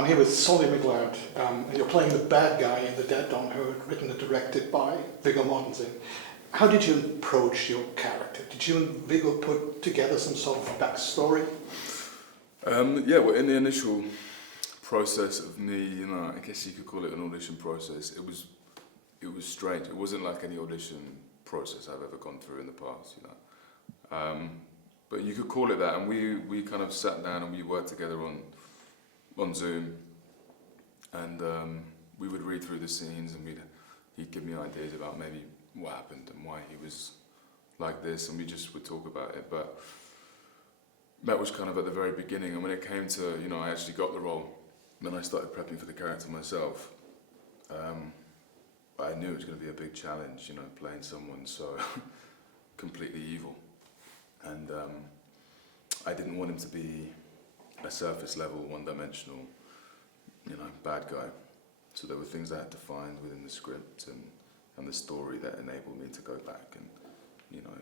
I'm here with Solly McLeod, and you're playing the bad guy in The Dead Don't Hurt, written and directed by Viggo Mortensen. How did you approach your character? Did you and Viggo put together some sort of backstory? Well, in the initial process of me, I guess you could call it an audition process, it was strange. It wasn't like any audition process I've ever gone through in the past, But you could call it that, and we kind of sat down and we worked together on Zoom, and we would read through the scenes, and he'd give me ideas about maybe what happened and why he was like this, and we just would talk about it. But that was kind of at the very beginning, and when it came to, I actually got the role, then I started prepping for the character myself. I knew it was going to be a big challenge, playing someone so completely evil. And I didn't want him to be a surface level, one-dimensional, bad guy. So there were things I had to find within the script and the story that enabled me to go back and,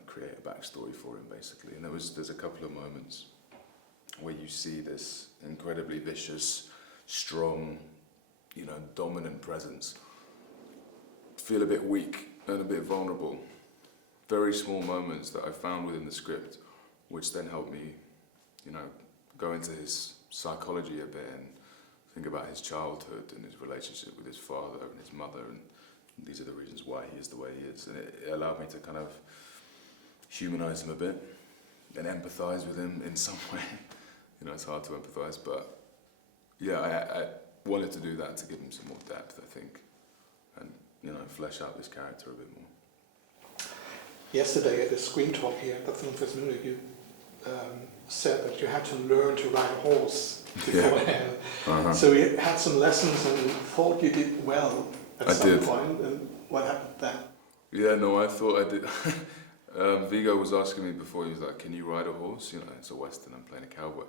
create a backstory for him, basically. And there's a couple of moments where you see this incredibly vicious, strong, dominant presence feel a bit weak and a bit vulnerable. Very small moments that I found within the script, which then helped me, go into his psychology a bit and think about his childhood and his relationship with his father and his mother, and these are the reasons why he is the way he is. And it allowed me to kind of humanize him a bit and empathize with him in some way. It's hard to empathize, but yeah, I wanted to do that to give him some more depth, I think, and flesh out this character a bit more. Yesterday at the screen talk here at the Filmfest Munich, you said that you had to learn to ride a horse beforehand. Yeah. Uh-huh. So you had some lessons and thought you did well at some point. And what happened then? Yeah, no, I thought I did. Viggo was asking me before, he was like, can you ride a horse? It's a Western, I'm playing a cowboy.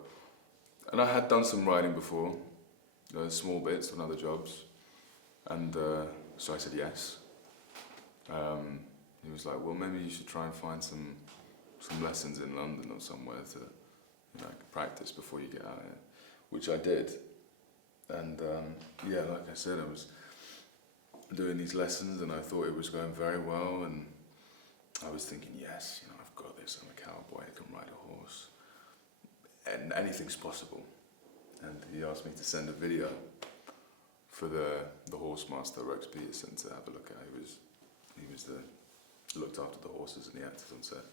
And I had done some riding before, small bits on other jobs. And so I said yes. He was like, well, maybe you should try and find some lessons in London or somewhere to practice before you get out here, which I did. And like I said, I was doing these lessons and I thought it was going very well, and I was thinking, yes, I've got this, I'm a cowboy, I can ride a horse, and anything's possible. And he asked me to send a video for the horse master, Rex Peterson, to have a look at. He looked after the horses and the actors on set.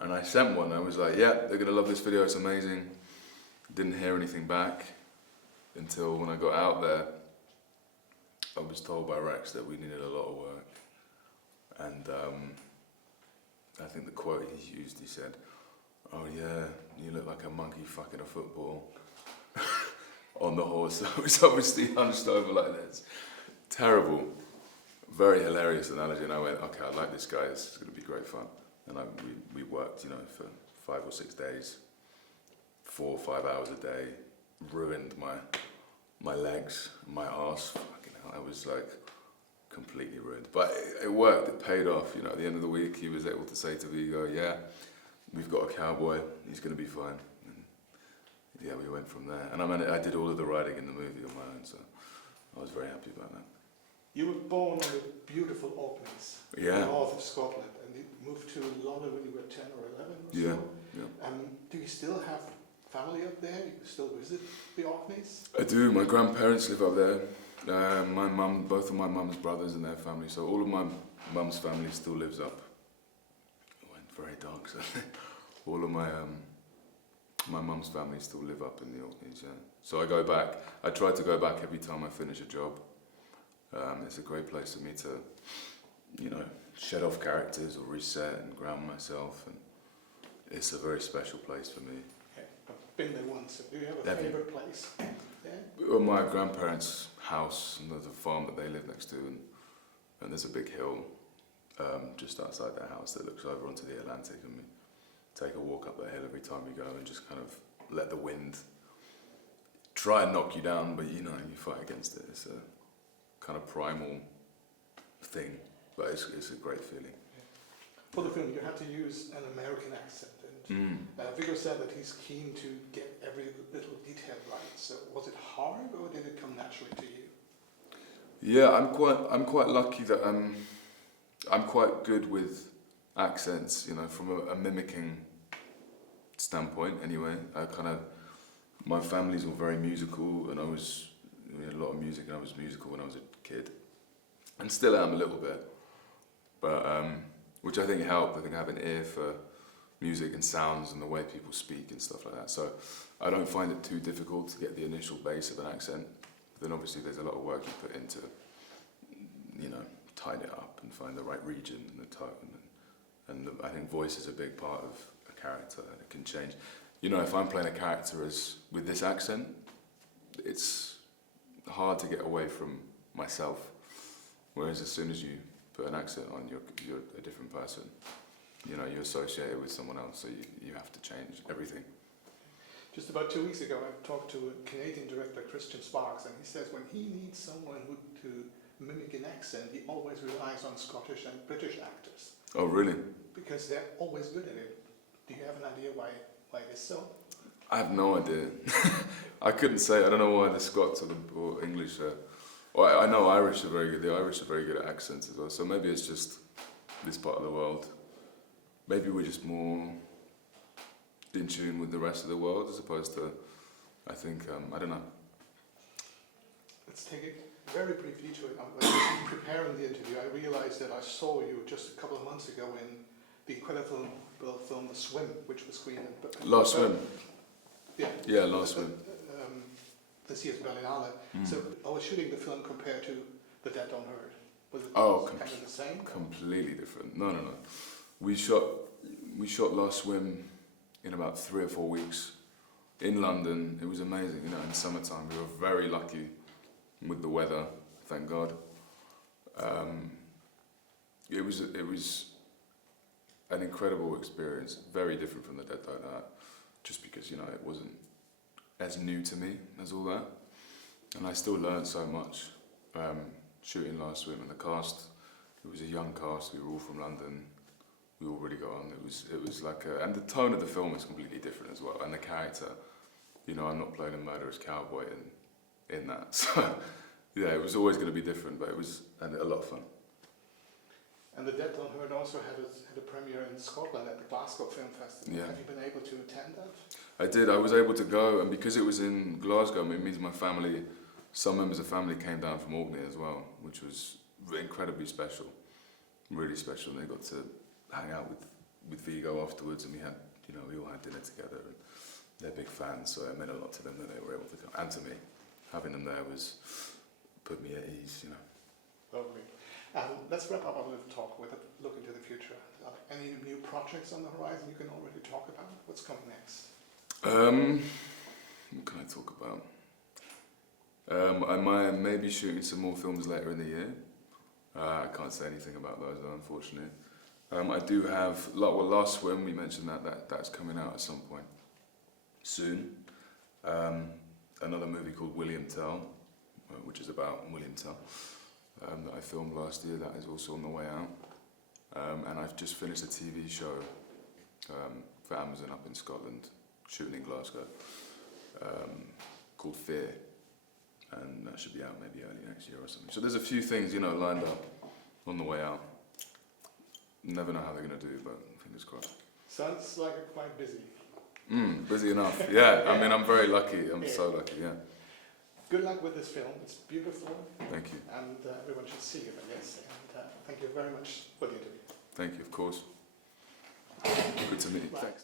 And I sent one. I was like, yeah, they're going to love this video, it's amazing. Didn't hear anything back until when I got out there, I was told by Rex that we needed a lot of work. And I think the quote he used, he said, oh yeah, you look like a monkey fucking a football on the horse. I was obviously hunched over like this. Terrible. Very hilarious analogy, and I went, okay, I like this guy, this is going to be great fun. And we worked, for 5 or 6 days, 4 or 5 hours a day, ruined my legs, my arse, fucking hell, I was like completely ruined. But it worked, it paid off, at the end of the week he was able to say to Viggo, yeah, we've got a cowboy, he's going to be fine. And yeah, we went from there. And I did all of the writing in the movie on my own, so I was very happy about that. You were born on the beautiful Orkneys, in the north of Scotland, and you moved to London when you were 10 or 11 or so. Yeah. Do you still have family up there? You still visit the Orkneys? I do. My grandparents live up there. My mum, both of my mum's brothers and their family, so all of my mum's family still lives up. It went very dark, so all of my mum's family still live up in the Orkneys, yeah. So I go back. I try to go back every time I finish a job. It's a great place for me to, shed off characters or reset and ground myself, and it's a very special place for me. Okay. I've been there once. Do you have a favourite place? Yeah? Well, my grandparents' house, and there's a farm that they live next to, and there's a big hill just outside their house that looks over onto the Atlantic, and we take a walk up that hill every time we go and just kind of let the wind try and knock you down, but you fight against it. It's a kind of primal thing, but it's a great feeling. For the film, you had to use an American accent, Viggo said that he's keen to get every little detail right. So was it hard, or did it come naturally to you? Yeah, I'm quite lucky that I'm quite good with accents, you know, from a mimicking standpoint anyway. My family's all very musical, and we had a lot of music, and I was musical when I was a kid, and still am a little bit, but which I think helped. I think I have an ear for music and sounds and the way people speak and stuff like that, so I don't find it too difficult to get the initial base of an accent. Then obviously there's a lot of work you put into, you know, tying it up and find the right region and the tone, and I think voice is a big part of a character, and it can change. You know, if I'm playing a character with this accent, it's hard to get away from myself. Whereas as soon as you put an accent on, you're a different person. You know, you're associated with someone else, so you have to change everything. Just about 2 weeks ago, I talked to a Canadian director, Christian Sparks, and he says when he needs someone to mimic an accent, he always relies on Scottish and British actors. Oh, really? Because they're always good at it. Do you have an idea why it is so? I have no idea. I couldn't say. I don't know why the Scots or English are... Well, I know Irish are very good. The Irish are very good at accents as well. So maybe it's just this part of the world. Maybe we're just more in tune with the rest of the world as opposed to, I think, I don't know. Let's take it very briefly to it. When I was preparing the interview, I realized that I saw you just a couple of months ago in the incredible film The Swim, which was screened in... Last Swim? Yeah, Last Swim. This year's Berlinale. So I was shooting the film compared to The Dead Don't Hurt. Was it kind of the same? Completely different. No. We shot Last Swim in about 3 or 4 weeks in London. It was amazing, you know, in summertime. We were very lucky with the weather, thank God. It was an incredible experience, very different from The Dead Don't Hurt, just because, you know, it wasn't as new to me as all that. And I still learned so much shooting Last Swim, and the cast, it was a young cast, we were all from London. We all really got on. It was like and the tone of the film is completely different as well. And the character, you know, I'm not playing a murderous cowboy in that. So yeah, it was always going to be different, but it was a lot of fun. And The Dead Don't Hurt also had a premiere in Scotland at the Glasgow Film Festival. Yeah. Have you been able to attend that? I did. I was able to go, and because it was in Glasgow, it means some members of family came down from Orkney as well, which was incredibly special, really special. And they got to hang out with Viggo afterwards, and we all had dinner together, and they're big fans, so it meant a lot to them that they were able to come, and to me. Having them there put me at ease, you know. Lovely. Let's wrap up our little talk with a look into the future. Any new projects on the horizon you can already talk about? What's coming next? What can I talk about? I might maybe shooting some more films later in the year. I can't say anything about those though, unfortunately. I do have, Last Swim, we mentioned that's coming out at some point soon. Another movie called William Tell, which is about William Tell, that I filmed last year, that is also on the way out. And I've just finished a TV show for Amazon up in Scotland, shooting in Glasgow, called Fear, and that should be out maybe early next year or something. So there's a few things, you know, lined up on the way out. Never know how they're going to do, but fingers crossed. Sounds like you're quite busy. Busy enough, yeah. I mean, I'm very lucky. I'm so lucky, yeah. Good luck with this film. It's beautiful. Thank you. And everyone should see it, I guess. And thank you very much for the interview. Thank you, of course. Good to meet you. Thanks.